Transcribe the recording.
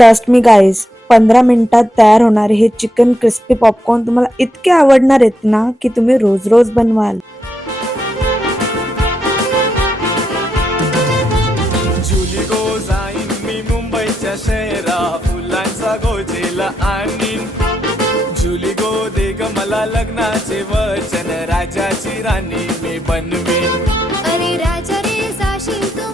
Trust me guys, 15 मिनिटात तयार होणारे हे चिकन क्रिस्पी पॉपकॉर्न तुम्हाला इतके आवडणार आहेत ना की तुम्ही रोज रोज बनवाल. जुली गो जाईन मी मुंबईच्या शहरा, फुलांचा गोजेला आणीन. जुली गो दे ग मला लग्नाचे वचन, राजाची राणी मी बनवीन. अरे राजा रे जाशील तू